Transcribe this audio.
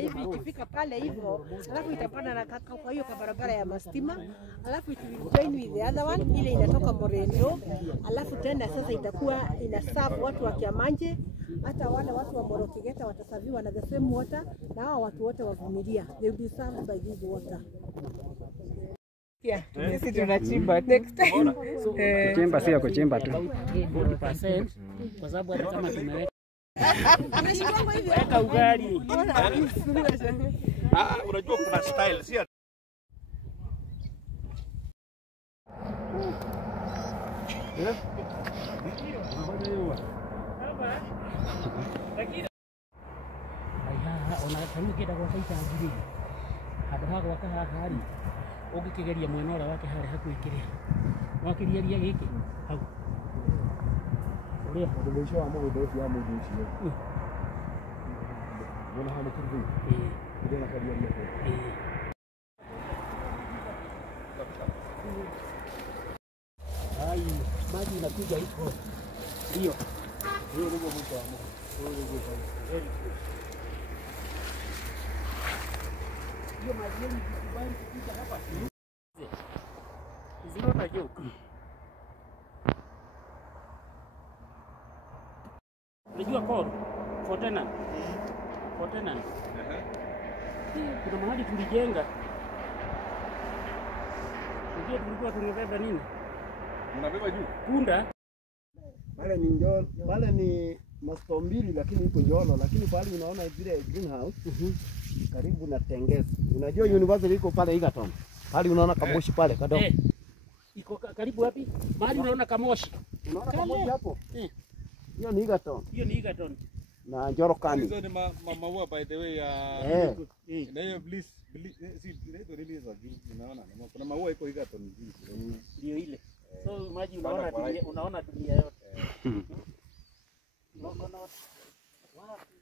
hivi ikifika pale hivyo, alafu itapanda na kwa hiyo barabara ya mastima, alafu it will join with the other one ile inatoka Morendo, alafu tena sasa itakuwa ina serve watu wa Kiamanje, hata wale watu wa Morokigeta watasaviwa na the same water, na hao watu wote wavumilia, they will be served by this water. Yeah, sisi tunachimba next time. Kuchimba sio kuchimba tu. 40% kwa sababu hata kama tumeweka Anashikwa hivi weka ugali. Unajua kuna style si ona karibu kida kwa saita ajili. Hado hago wakahari. Ugikigeria mwena ora wake hari hakuikiria. Wakiriria giki hau. Uria mwisho wa mugunda ucio wa mundu ucio. Wona hano kurudi. Ndio nakariria kwa. Ai, maji inakuja iko. Ndio. Hiyo ndio mwisho wa mundu. Hiyo maji ni kibali kupita hapa. Is not a joke. Unajua koro for tenant. For tenant. Kuna mahali tulijenga. Ndio tulikuwa tunabeba nini? Mnabeba juu. Punda. Pale ni njolo, pale ni masto mbili lakini iko njolo, lakini pale unaona zile greenhouse karibu na Tengezi. Unajua university iko pale Egerton. Pale unaona kamoshi pale kadogo. Iko karibu wapi? Mahali unaona kamoshi. Unaona kamoshi hapo? Hiyo ni Egerton. Hiyo ni Egerton. Na Njoro Kani. Hizo ni maua by the way ya na hiyo bliss si ile ndio za juu unaona kuna maua iko Egerton juu. Ndio ile. So maji unaona dunia yote. Wapi?